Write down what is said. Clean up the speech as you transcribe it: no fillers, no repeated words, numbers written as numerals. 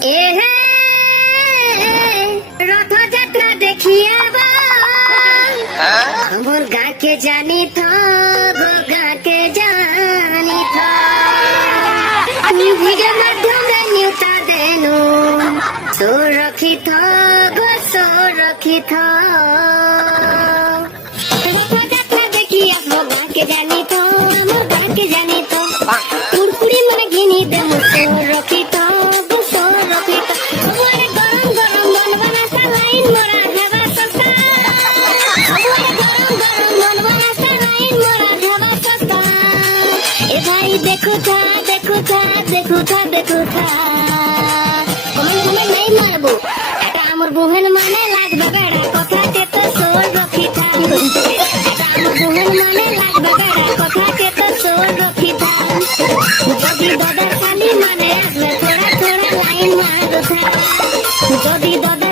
এ হে রথযাত্রা দেখিয়া আমার গাকে জানি তো গাকে জানি তো ভিডিও মাধ্যমে নিউতা দেনু সুরক্ষিত সুরক্ষিত রথযাত্রা দেখিয়া আমার গাকে জানি তো আমার গাকে জানি তো কুড়কুড়ি মানে ঘিনি দেবো সুরক্ষিত সুরক্ষিত গরম গরম মন বানাসা লাইন মোরা ঢাবা সস্তা देखो था देखो था देखो था देखो था कमेंट नहीं मारबो এটা আমার বোহেন মানে লাগবে বেড়া কথাতে তো সোল রক্ষি থা এটা আমার বোহেন মানে লাগবে বেড়া কথাতে তো সোল রক্ষি থা যদি দাদা খালি মানে আসবে থোড়া থোড়া লাইন মারো থা যদি দাদা